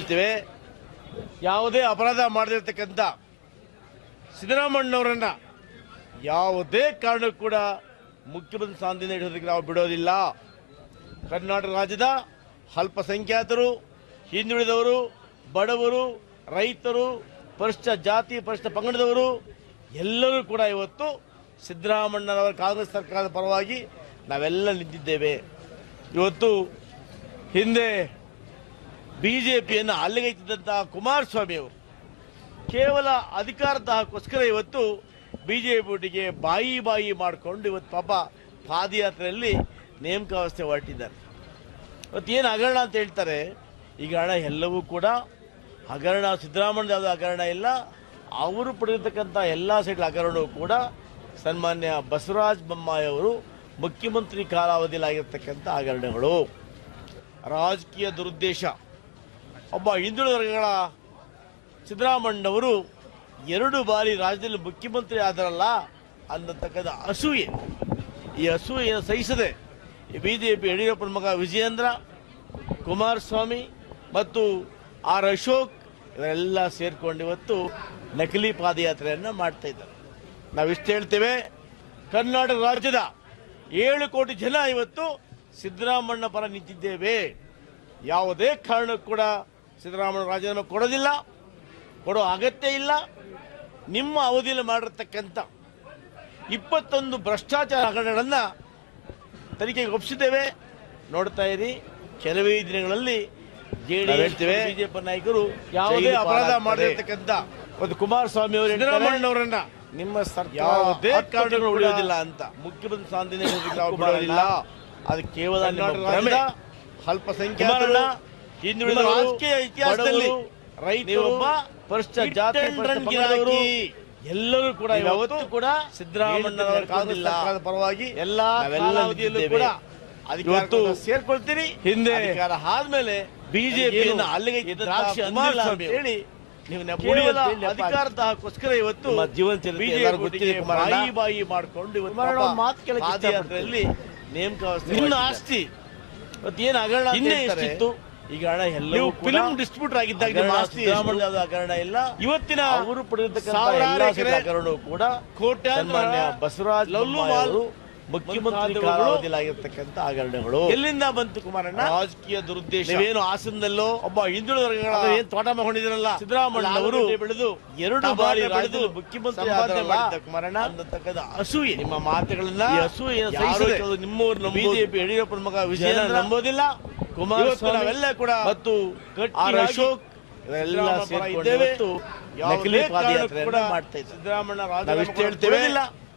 ಹೇಳ್ತೇವೆ. ಯಾವುದೇ ಅಪರಾಧ ಮಾಡದಿರ್ತಕ್ಕಂಥ ಸಿದ್ದರಾಮಣ್ಣವರನ್ನ ಯಾವುದೇ ಕಾರಣಕ್ಕೂ ಕೂಡ ಮುಖ್ಯಮಂತ್ರಿ ಸ್ಥಾನದಿಂದ ಇಡೋದಕ್ಕೆ ನಾವು ಬಿಡೋದಿಲ್ಲ. ಕರ್ನಾಟಕ ರಾಜ್ಯದ ಅಲ್ಪಸಂಖ್ಯಾತರು, ಹಿಂದುಳಿದವರು, ಬಡವರು, ರೈತರು, ಪರಿಷ್ಠ ಜಾತಿ, ಪರಿಷ್ಠ ಪಂಗಡದವರು ಎಲ್ಲರೂ ಕೂಡ ಇವತ್ತು ಸಿದ್ದರಾಮಣ್ಣನವರ ಕಾಂಗ್ರೆಸ್ ಸರ್ಕಾರದ ಪರವಾಗಿ ನಾವೆಲ್ಲ ನಿಂತಿದ್ದೇವೆ. ಇವತ್ತು ಹಿಂದೆ ಬಿ ಜೆ ಪಿಯನ್ನು ಕುಮಾರಸ್ವಾಮಿ ಅವರು ಕೇವಲ ಅಧಿಕಾರದ ದಾಹಕ್ಕೋಸ್ಕರ ಇವತ್ತು ಬಿ ಜೆ ಬಾಯಿ ಬಾಯಿ ಮಾಡಿಕೊಂಡು ಇವತ್ತು ಪಾಪ ಪಾದಯಾತ್ರೆಯಲ್ಲಿ ನೇಮಕ ವ್ಯವಸ್ಥೆ ಹೊರಟಿದ್ದಾರೆ. ಇವತ್ತು ಏನು ಹಗರಣ ಅಂತ ಹೇಳ್ತಾರೆ, ಈಗ ಹಣ ಎಲ್ಲವೂ ಕೂಡ ಹಗರಣ ಸಿದ್ದರಾಮಯ್ಯ ಯಾವುದೋ ಹಗರಣ ಇಲ್ಲ, ಅವರು ಪಡೆದಿರ್ತಕ್ಕಂಥ ಎಲ್ಲ ಸೈಡ್ ಹಗರಣವೂ ಕೂಡ ಸನ್ಮಾನ್ಯ ಬಸವರಾಜ ಬೊಮ್ಮಾಯಿ ಅವರು ಮುಖ್ಯಮಂತ್ರಿ ಕಾಲಾವಧಿಯಲ್ಲಿ ಆಗಿರ್ತಕ್ಕಂಥ ಹಗರಣಗಳು. ರಾಜಕೀಯ ದುರುದ್ದೇಶ. ಒಬ್ಬ ಹಿಂದುಳಿದ ವರ್ಗಗಳ ಸಿದ್ದರಾಮಣ್ಣವರು ಎರಡು ಬಾರಿ ರಾಜ್ಯದಲ್ಲಿ ಮುಖ್ಯಮಂತ್ರಿ ಆದರಲ್ಲ ಅನ್ನತಕ್ಕಂಥ ಅಸೂಯೆ. ಈ ಅಸೂಯೆಯನ್ನು ಸಹಿಸದೆ ಬಿ ಜೆ ಪಿ ಯಡಿಯೂರಪ್ಪನ ಮಗ ವಿಜಯೇಂದ್ರ, ಕುಮಾರಸ್ವಾಮಿ ಮತ್ತು ಆರ್ ಅಶೋಕ್ ಇವರೆಲ್ಲ ಸೇರಿಕೊಂಡು ಇವತ್ತು ನಕಲಿ ಪಾದಯಾತ್ರೆಯನ್ನು ಮಾಡ್ತಾ ಇದ್ದಾರೆ. ನಾವಿಷ್ಟು ಹೇಳ್ತೇವೆ, ಕರ್ನಾಟಕ ರಾಜ್ಯದ ಏಳು ಕೋಟಿ ಜನ ಇವತ್ತು ಸಿದ್ದರಾಮಣ್ಣ ಪರ ನಿಂತಿದ್ದೇವೆ. ಯಾವುದೇ ಕಾರಣಕ್ಕೂ ಕೂಡ ಸಿದ್ದರಾಮಯ್ಯ ರಾಜೀನಾಮೆ ಕೊಡೋದಿಲ್ಲ ಕೊಡೋ ಅಗತ್ಯ ಇಲ್ಲ. ನಿಮ್ಮ ಅವಧಿಯಲ್ಲಿ ಮಾಡಿರ್ತಕ್ಕಂಥ ಇಪ್ಪತ್ತೊಂದು ಭ್ರಷ್ಟಾಚಾರ ಹಗರಣಗಳನ್ನು ತನಿಖೆಗೆ ಒಪ್ಪಿಸಿದ್ದೇವೆ ನೋಡ್ತಾ ಇರಿ ಕೆಲವೇ ದಿನಗಳಲ್ಲಿ ಜೆ ಡಿ ಹೇಳ್ತೇವೆ. ಬಿಜೆಪಿ ನಾಯಕರು ಯಾವುದೇ ಅಪರಾಧ ಮಾಡಿರ್ತಕ್ಕಂಥ ಒಂದು ಕುಮಾರಸ್ವಾಮಿ ಅವರು ಸಿದ್ದರಾಮಣ್ಣವರನ್ನ ನಿಮ್ಮ ಸರ್ಕಾರ ಯಾವುದೇ ಕಾರಣಗಳು ಉಳಿಯೋದಿಲ್ಲ ಅಂತ. ಮುಖ್ಯಮಂತ್ರಿ ಬಿಡೋದಿಲ್ಲ. ಅದು ಕೇವಲ. ಅಲ್ಪಸಂಖ್ಯಾತರ ಹಿಂದುಳಿದ ರಾಜಕೀಯ ಇತಿಹಾಸದಲ್ಲಿ ರೈತರು ಪರಿಷ್ಠ ಜಾತಿ ಎಲ್ಲರೂ ಕೂಡ ಯಾವತ್ತೂ ಕೂಡ ಕಾಂಗ್ರೆಸ್ ಸರ್ಕಾರದ ಪರವಾಗಿ ಎಲ್ಲಾ ಕಾಲಾವಧಿಯಲ್ಲೂ ಕೂಡ ಇವತ್ತು ಸೇರ್ಕೊಳ್ತೀನಿ ಹಿಂದೆ ಅಧಿಕಾರ ಆದ್ಮೇಲೆ ಬಿಜೆಪಿಯನ್ನು ಅಲ್ಲಿಗೆ ದ್ರಾಕ್ಷಿ ಹೇಳಿ ನೀವು ಕೇವಲ ಅಧಿಕಾರದ ದಾಹಕ್ಕೋಸ್ಕರ ಇವತ್ತು ಜೀವನ ಬಿಜೆಪಿ ಬಾಯಿ ಬಾಯಿ ಮಾಡಿಕೊಂಡು ಇವತ್ತು ಮಾತು ಪಾದಯಾತ್ರೆಯಲ್ಲಿ ನೇಮಕ ನಿಮ್ಮ ಆಸ್ತಿ. ಇವತ್ತು ಏನು ಹಗರಣ ಹಿಂದೆ ಎಷ್ಟಿತ್ತು? ಈಗ ಹಣ ಫಿಲ್ಮ್ ಡಿಸ್ಟ್ರಿಬ್ಯೂಟರ್ ಆಗಿದ್ದಾಗ ನಿಮ್ಮ ಆಸ್ತಿ ಹಗರಣ ಇಲ್ಲ. ಇವತ್ತಿನ ಅವರು ಪಡೆದಿರ್ತಕ್ಕಂಥ ಎಲ್ಲ ಹಗರಣವು ಕೂಡ ಕೋಟ್ಯಾಂತರ ಬಸವರಾಜ್ ಲಲ್ಲು ಮಾಲು ಮುಖ್ಯಮಂತ್ರಿ ಕಾಲಾವಧಿಯಲ್ಲಾಗಿರ್ತಕ್ಕಂಥ ಹಗರಣಗಳು ಎಲ್ಲಿಂದ ಬಂತು ಕುಮಾರಣ್ಣ? ರಾಜಕೀಯ ದುರುದ್ದೇಶ. ನೀವೇನು ಹಾಸನದಲ್ಲೋ? ಒಬ್ಬ ಹಿಂದುಳಿದ ವರ್ಗಗಳ ಏನ್ ತೋಟ ಮಾಡಿದಿರಲ್ಲ ಸಿದ್ದರಾಮಯ್ಯ ಅವರು ಬೆಳೆದು ಎರಡು ಬಾರಿ ಬೆಳೆದು ಮುಖ್ಯಮಂತ್ರಿ ಆದರಲ್ಲ ಕುಮಾರಣ್ಣ ಅನ್ನತಕ್ಕಂಥ ಅಸೂಯೆ. ನಿಮ್ಮ ಮಾತುಗಳನ್ನ ಅಸೂಯೆ ನಿಮ್ಮೂರು ಬಿಜೆಪಿ ಯಡಿಯೂರಪ್ಪನ ಮಗ ವಿಜಯ ನಂಬೋದಿಲ್ಲ. ಕುಮಾರಸ್ವಾಮಿ ನಾವೆಲ್ಲ ಕೂಡ ಮತ್ತು ಅಶೋಕ್ ಎಲ್ಲ ಸೇರ್ಕೊಂಡಿದ್ದೇವೆ ನಕಲಿ ಪಾದಯಾತ್ರೆ ಮಾಡ್ತಾ ಇದ್ದಾರೆ ಸಿದ್ದರಾಮಣ್ಣ ನಾವಿಷ್ಟು ಹೇಳ್ತೇವೆ.